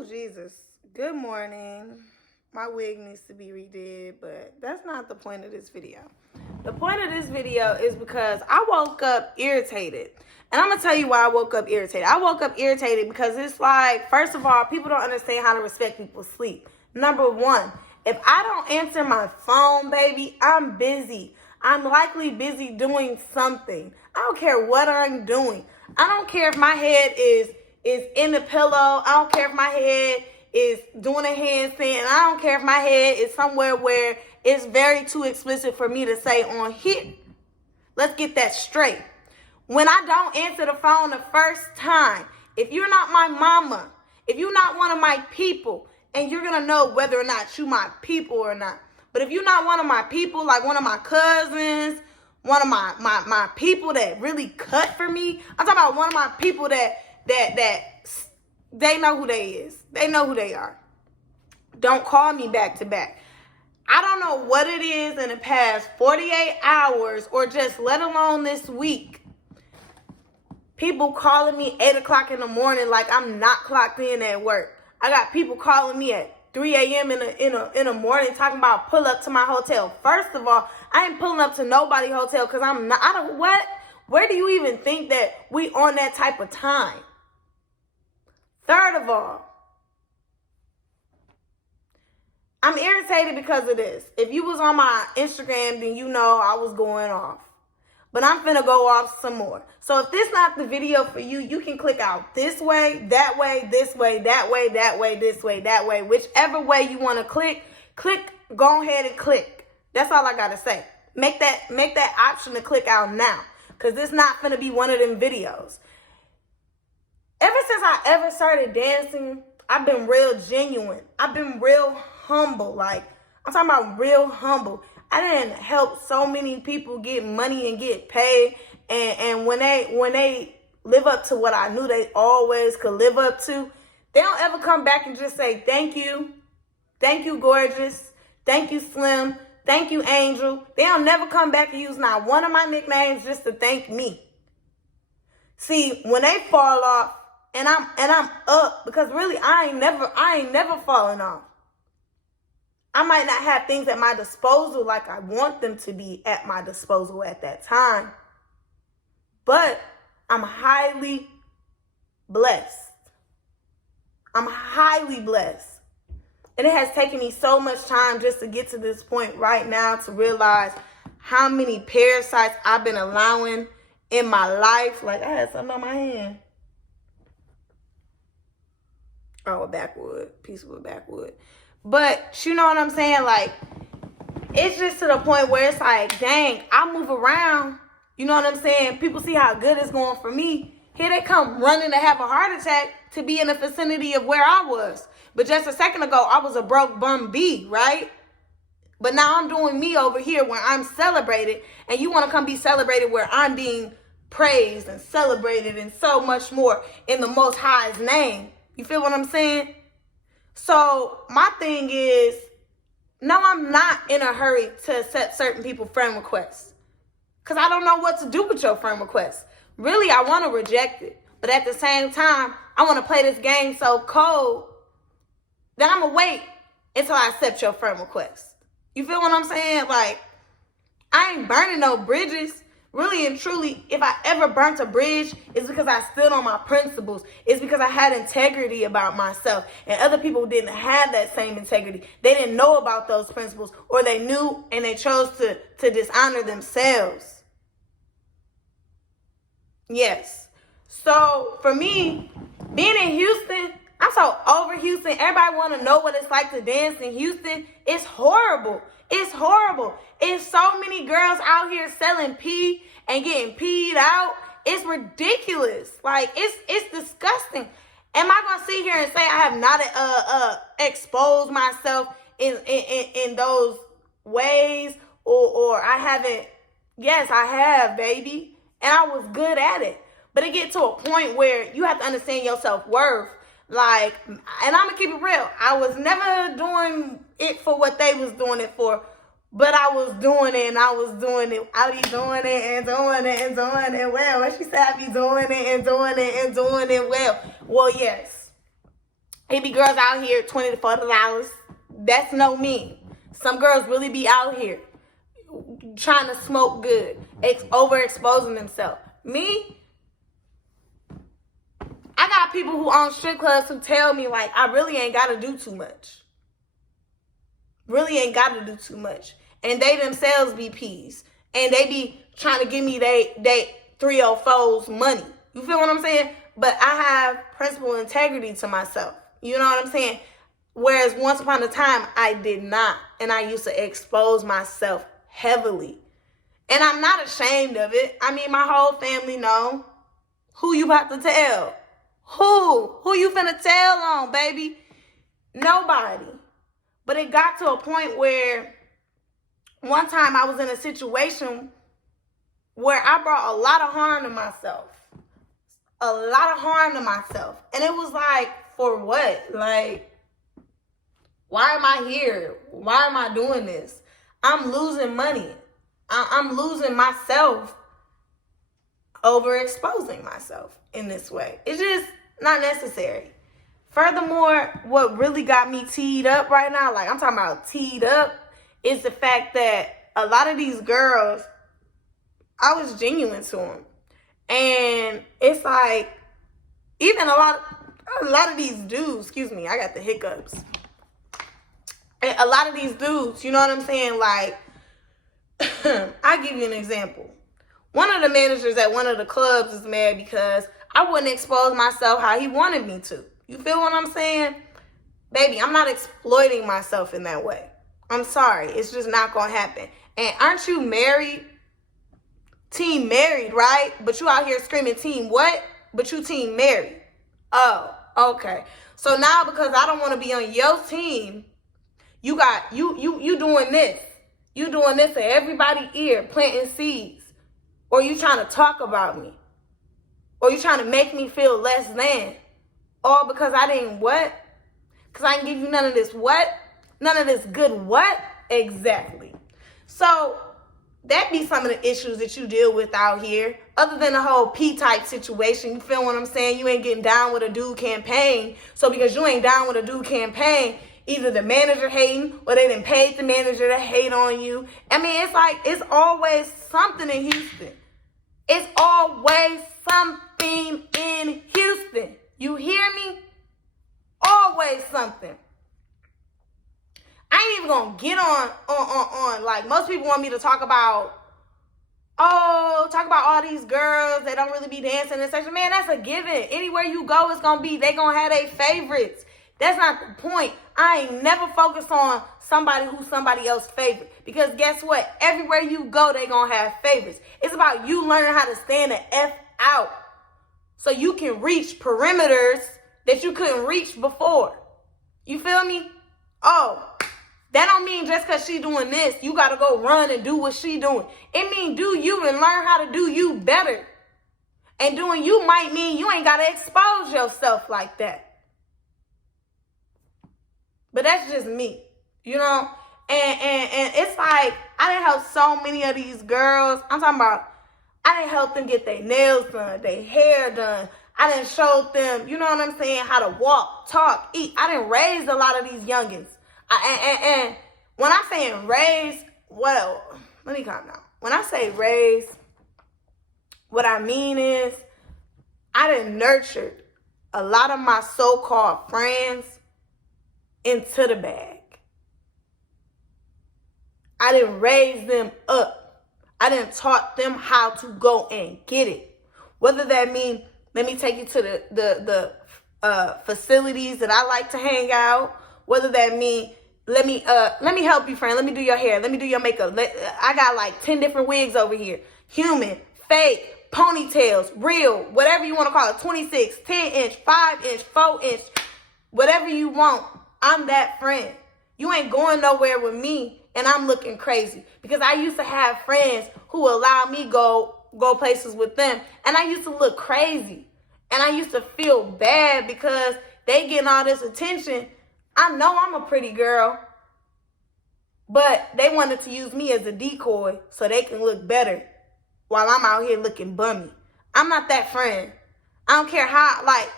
Oh, Jesus. Good morning. My wig needs to be redid, but that's not the point of this video. The point of this video is because I woke up irritated. And I'm going to tell you why I woke up irritated. I woke up irritated because it's like, first of all, people don't understand how to respect people's sleep. Number one, if I don't answer my phone, baby, I'm busy. I'm likely busy doing something. I don't care what I'm doing. I don't care if my head is in the pillow. I don't care if my head is doing a handstand. And I don't care if my head is somewhere where it's very too explicit for me to say on here. Let's get that straight. When I don't answer the phone the first time, if you're not my mama, if you're not one of my people, and you're going to know whether or not you my people or not. But if you're not one of my people, like one of my cousins, one of my people that really cut for me, I'm talking about one of my people that they know who they is. They know who they are. Don't call me back to back. I don't know what it is in the past 48 hours or just let alone this week. People calling me 8 o'clock in the morning like I'm not clocked in at work. I got people calling me at 3 a.m. in the morning talking about pull up to my hotel. First of all, I ain't pulling up to nobody's hotel because I'm not. I don't what? Where do you even think that we on that type of time? Third of all, I'm irritated because of this. If you was on my Instagram, then you know I was going off. But I'm finna go off some more. So if this not the video for you, you can click out this way, that way, this way, that way, that way, this way, that way. Whichever way you want to click, go ahead and click. That's all I gotta say. Make that option to click out now. Cause this not finna be one of them videos. Ever since I ever started dancing, I've been real genuine. I've been real humble. Like, I'm talking about real humble. I didn't help so many people get money and get paid. And when they live up to what I knew they always could live up to, they don't ever come back and just say, thank you. Thank you, gorgeous. Thank you, Slim. Thank you, Angel. They don't never come back and use not one of my nicknames just to thank me. See, when they fall off and I'm up, because really I ain't never fallen off. I might not have things at my disposal like I want them to be at my disposal at that time. But I'm highly blessed. I'm highly blessed. And it has taken me so much time just to get to this point right now to realize how many parasites I've been allowing in my life. Like, I had something on my hand. Oh, a backwood. Piece of a backwood. But you know what I'm saying? Like, it's just to the point where it's like, dang, I move around. You know what I'm saying? People see how good it's going for me. Here they come running to have a heart attack to be in the vicinity of where I was. But just a second ago, I was a broke bum B, right? But now I'm doing me over here where I'm celebrated. And you want to come be celebrated where I'm being praised and celebrated and so much more in the Most High's name. You feel what I'm saying? So my thing is, no, I'm not in a hurry to accept certain people friend requests. Because I don't know what to do with your friend request. Really, I want to reject it. But at the same time, I want to play this game so cold that I'm going to wait until I accept your friend request. You feel what I'm saying? Like, I ain't burning no bridges. Really and truly, if I ever burnt a bridge, it's because I stood on my principles. It's because I had integrity about myself. And other people didn't have that same integrity. They didn't know about those principles. Or they knew and they chose to dishonor themselves. Yes. So, for me, being in Houston, I'm so over Houston. Everybody want to know what it's like to dance in Houston. It's horrible. It's horrible. It's so many girls out here selling pee and getting peed out. It's ridiculous. Like, it's disgusting. Am I gonna sit here and say I have not exposed myself in those ways, or I haven't? Yes, I have, baby, and I was good at it. But it get to a point where you have to understand your self-worth. Like, and I'm gonna keep it real. I was never doing it for what they was doing it for, but I was doing it and I was doing it. I be doing it and doing it and doing it well. What she said, I be doing it and doing it and doing it well. Well, yes. It be girls out here $20 to $40. That's no me. Some girls really be out here trying to smoke good, overexposing themselves. Me, I got people who own strip clubs who tell me, like, I really ain't got to do too much. Really ain't got to do too much. And they themselves be peas. And they be trying to give me they 304's money. You feel what I'm saying? But I have principle and integrity to myself. You know what I'm saying? Whereas once upon a time, I did not. And I used to expose myself heavily. And I'm not ashamed of it. I mean, my whole family know. Who you about to tell? Who you finna tell on, baby? Nobody. But it got to a point where one time I was in a situation where I brought a lot of harm to myself. A lot of harm to myself. And it was like, for what? Like, why am I here? Why am I doing this? I'm losing money. I'm losing myself overexposing myself in this way. It's just not necessary. Furthermore, what really got me teed up right now, like I'm talking about teed up, is the fact that a lot of these girls, I was genuine to them. And it's like, even a lot of these dudes, excuse me, I got the hiccups. And a lot of these dudes, you know what I'm saying? Like, I'll give you an example. One of the managers at one of the clubs is mad because I wouldn't expose myself how he wanted me to. You feel what I'm saying? Baby, I'm not exploiting myself in that way. I'm sorry. It's just not going to happen. And aren't you married? Team married, right? But you out here screaming team what? But you team married. Oh, okay. So now because I don't want to be on your team, you doing this. You doing this to everybody's ear, planting seeds. Or you trying to talk about me. Or you trying to make me feel less than. All because I didn't what? Because I didn't give you none of this what? None of this good what? Exactly. So that be some of the issues that you deal with out here. Other than the whole P-type situation. You feel what I'm saying? You ain't getting down with a dude campaign. So because you ain't down with a dude campaign, either the manager hating or they done paid the manager to hate on you. I mean, it's like, it's always something in Houston. It's always something in Houston. You hear me? Always something. I ain't even gonna get on like most people want me to talk about all these girls that don't really be dancing and such. Man, that's a given. Anywhere you go, they gonna have their favorites. That's not the point. I ain't never focused on somebody who's somebody else's favorite. Because guess what? Everywhere you go, they gonna have favorites. It's about you learning how to stand the F out. So you can reach perimeters that you couldn't reach before. You feel me? Oh, that don't mean just because she doing this, you got to go run and do what she doing. It mean do you and learn how to do you better. And doing you might mean you ain't got to expose yourself like that. But that's just me, you know? And it's like, I done help so many of these girls. I'm talking about, I done help them get their nails done, their hair done. I done showed them, you know what I'm saying, how to walk, talk, eat. I done raised a lot of these youngins. And when I say raise, well, let me calm down. When I say raise, what I mean is I done nurtured a lot of my so-called friends into the bag. I didn't raise them up. I didn't taught them how to go and get it. Whether that mean, let me take you to the facilities that I like to hang out. Whether that mean, let me help you, friend. Let me do your hair. Let me do your makeup. I got like 10 different wigs over here. Human, fake, ponytails, real, whatever you want to call it. 26, 10-inch, 5-inch, 4-inch, whatever you want. I'm that friend. You ain't going nowhere with me and I'm looking crazy. Because I used to have friends who allow me go places with them. And I used to look crazy. And I used to feel bad because they getting all this attention. I know I'm a pretty girl. But they wanted to use me as a decoy so they can look better while I'm out here looking bummy. I'm not that friend. I don't care how, like,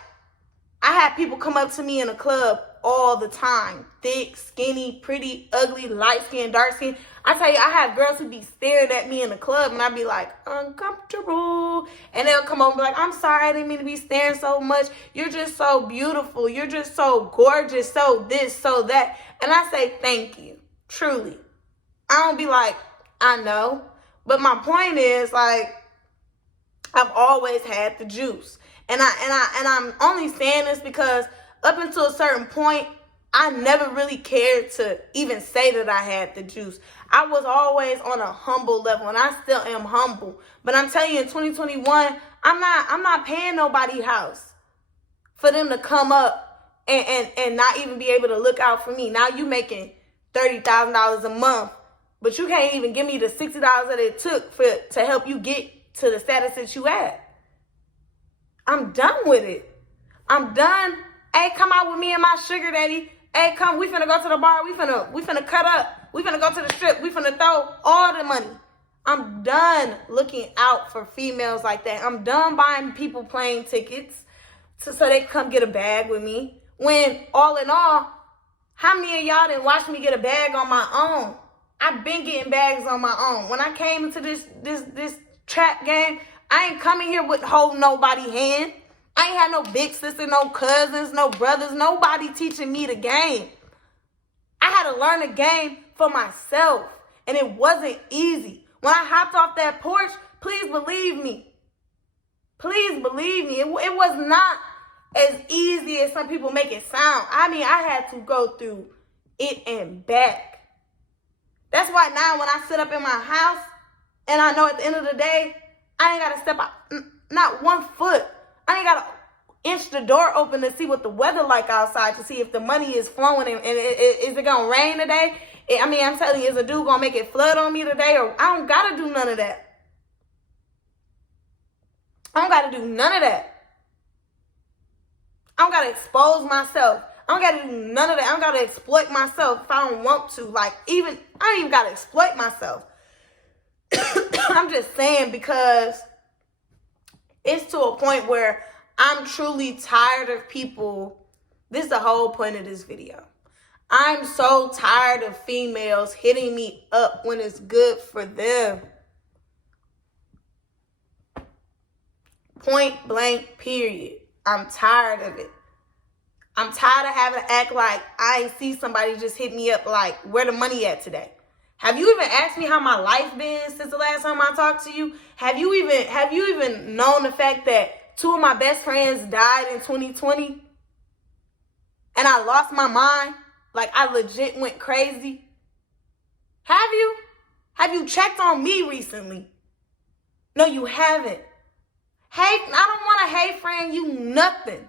I had people come up to me in a club all the time. Thick, skinny, pretty, ugly, light skin, dark skin. I tell you, I have girls who be staring at me in the club and I be like, uncomfortable. And they'll come over and be like, I'm sorry, I didn't mean to be staring so much. You're just so beautiful. You're just so gorgeous, so this, so that. And I say, thank you, truly. I don't be like, I know. But my point is, like, I've always had the juice. And I'm only saying this because up until a certain point, I never really cared to even say that I had the juice. I was always on a humble level, and I still am humble. But I'm telling you, in 2021, I'm not paying nobody's house for them to come up and not even be able to look out for me. Now you making $30,000 a month, but you can't even give me the $60 that it took to help you get to the status that you at. I'm done with it. I'm done. Hey, come out with me and my sugar daddy. Hey, come, we finna go to the bar. We finna cut up. We finna go to the strip. We finna throw all the money. I'm done looking out for females like that. I'm done buying people plane tickets so they can come get a bag with me. When, all in all, how many of y'all didn't watch me get a bag on my own? I've been getting bags on my own. When I came into this trap game, I ain't coming here with holding nobody's hand. I ain't had no big sister, no cousins, no brothers, nobody teaching me the game. I had to learn the game for myself, and it wasn't easy. When I hopped off that porch, please believe me. Please believe me. It was not as easy as some people make it sound. I mean, I had to go through it and back. That's why now when I sit up in my house, and I know at the end of the day, I ain't got to step out, not 1 foot. I ain't got to inch the door open to see what the weather like outside, to see if the money is flowing and is it going to rain today? I mean, I'm telling you, is a dude going to make it flood on me today? Or I don't got to do none of that. I don't got to do none of that. I don't got to expose myself. I don't got to do none of that. I don't got to exploit myself if I don't want to. Like, I don't even got to exploit myself. I'm just saying, because it's to a point where I'm truly tired of people. This is the whole point of this video. I'm so tired of females hitting me up when it's good for them. Point blank, period. I'm tired of it. I'm tired of having to act like I ain't see somebody just hit me up like, where the money at today? Have you even asked me how my life been since the last time I talked to you? Have you even known the fact that 2 of my best friends died in 2020? And I lost my mind? Like, I legit went crazy? Have you? Have you checked on me recently? No, you haven't. Hey, I don't want to hey friend you nothing.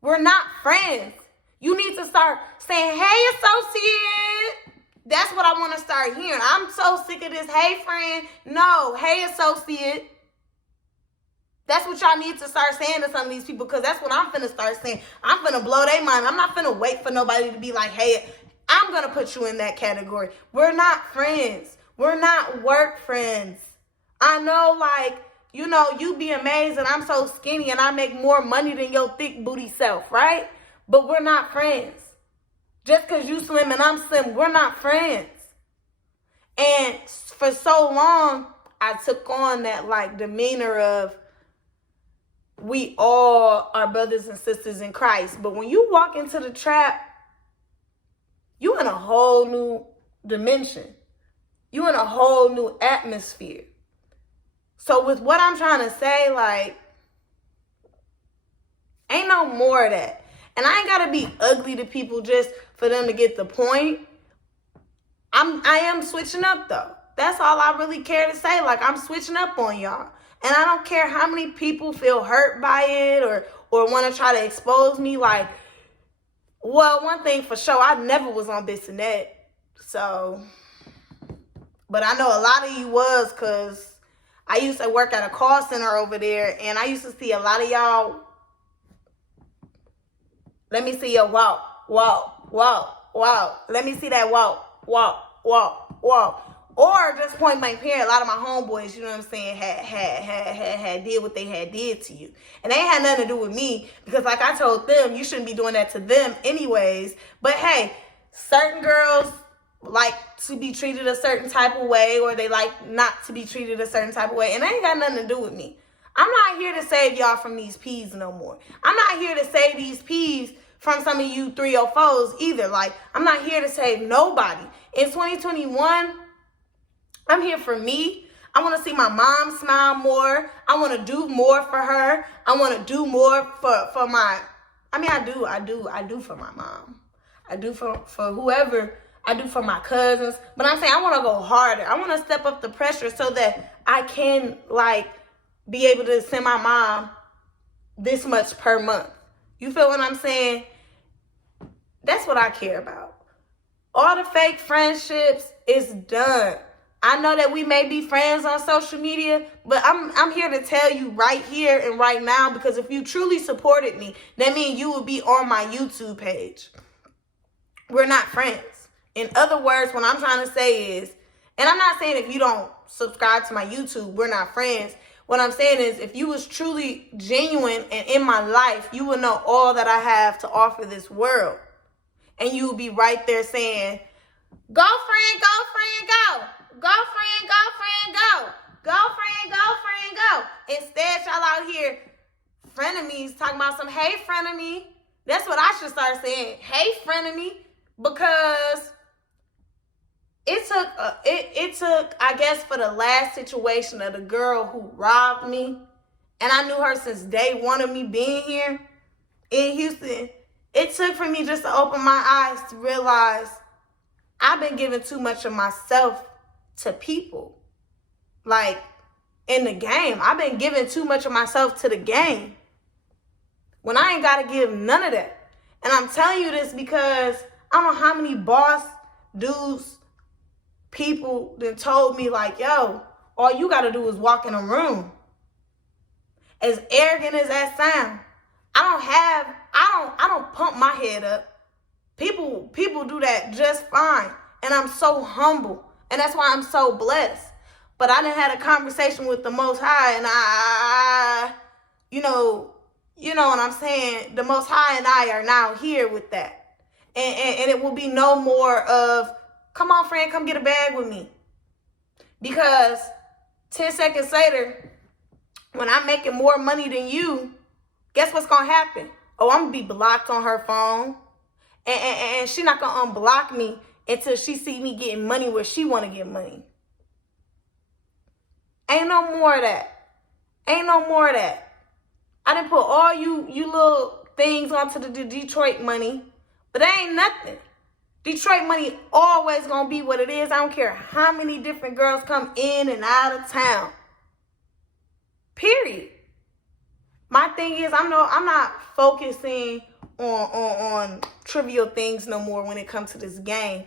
We're not friends. You need to start saying, hey, associate. That's what I want to start hearing. I'm so sick of this, hey, friend. No, hey, associate. That's what y'all need to start saying to some of these people, because that's what I'm finna start saying. I'm finna blow their mind. I'm not finna wait for nobody to be like, hey, I'm going to put you in that category. We're not friends. We're not work friends. I know, like, you know, you be amazed and I'm so skinny and I make more money than your thick booty self, right? But we're not friends. Just because you slim and I'm slim, we're not friends. And for so long, I took on that, like, demeanor of, we all are brothers and sisters in Christ. But when you walk into the trap, you in a whole new dimension. You in a whole new atmosphere. So with what I'm trying to say, like, ain't no more of that. And I ain't got to be ugly to people just for them to get the point. I am switching up, though. That's all I really care to say. Like, I'm switching up on y'all. And I don't care how many people feel hurt by it or want to try to expose me. Like, well, one thing for sure, I never was on Bissonnet. So, but I know a lot of you was, because I used to work at a call center over there, and I used to see a lot of y'all. Let me see your walk, walk, walk, walk. Let me see that walk, walk, walk, walk. Or just point blank period, a lot of my homeboys, you know what I'm saying, had did what they had did to you. And they ain't had nothing to do with me, because like I told them, you shouldn't be doing that to them anyways. But hey, certain girls like to be treated a certain type of way, or they like not to be treated a certain type of way, and they ain't got nothing to do with me. I'm not here to save y'all from these peas no more. I'm not here to save these peas from some of you 304s either. Like, I'm not here to save nobody. In 2021, I'm here for me. I want to see my mom smile more. I want to do more for her. I want to do more for my, I mean, I do for my mom. I do for whoever. I do for my cousins. But I'm saying I want to go harder. I want to step up the pressure so that I can, like, be able to send my mom this much per month. You feel what I'm saying? That's what I care about. All the fake friendships is done. I know that we may be friends on social media, but I'm here to tell you right here and right now, because if you truly supported me, that means you would be on my YouTube page. We're not friends. In other words, what I'm trying to say is, and I'm not saying if you don't subscribe to my YouTube, we're not friends. What I'm saying is, if you was truly genuine and in my life, you would know all that I have to offer this world. And you would be right there saying, go friend, go friend, go. Go friend, go friend, go. Go friend, go friend, go. Instead, y'all out here, frenemies, talking about some, hey, frenemy. That's what I should start saying. Hey, frenemy. Because it took, I guess, for the last situation of the girl who robbed me, and I knew her since day one of me being here in Houston. It took for me just to open my eyes to realize I've been giving too much of myself to people. Like, in the game, I've been giving too much of myself to the game when I ain't got to give none of that. And I'm telling you this because I don't know how many boss dudes, people that told me, like, yo, all you got to do is walk in a room. As arrogant as that sound, I don't pump my head up. People do that just fine. And I'm so humble. And that's why I'm so blessed. But I done had a conversation with the Most High, and I you know what I'm saying? The Most High and I are now here with that. And it will be no more of, come on, friend, come get a bag with me. Because 10 seconds later, when I'm making more money than you, guess what's going to happen? Oh, I'm going to be blocked on her phone. And she not going to unblock me until she see me getting money where she want to get money. Ain't no more of that. Ain't no more of that. I done put all you little things onto the Detroit money, but that ain't nothing. Detroit money always going to be what it is. I don't care how many different girls come in and out of town. Period. My thing is, I'm not focusing on trivial things no more when it comes to this game.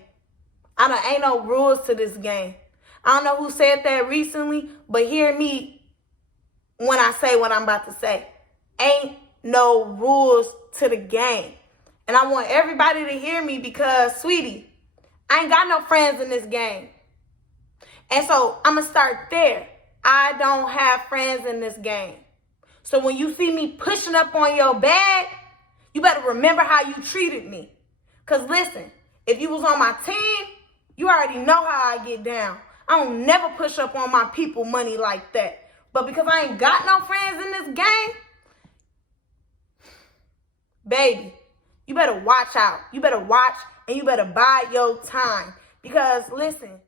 Ain't no rules to this game. I don't know who said that recently, but hear me when I say what I'm about to say. Ain't no rules to the game. And I want everybody to hear me because, sweetie, I ain't got no friends in this game. And so I'm going to start there. I don't have friends in this game. So when you see me pushing up on your bag, you better remember how you treated me. Because listen, if you was on my team, you already know how I get down. I don't never push up on my people money like that. But because I ain't got no friends in this game, baby, you better watch out. You better watch and you better bide your time. Because listen,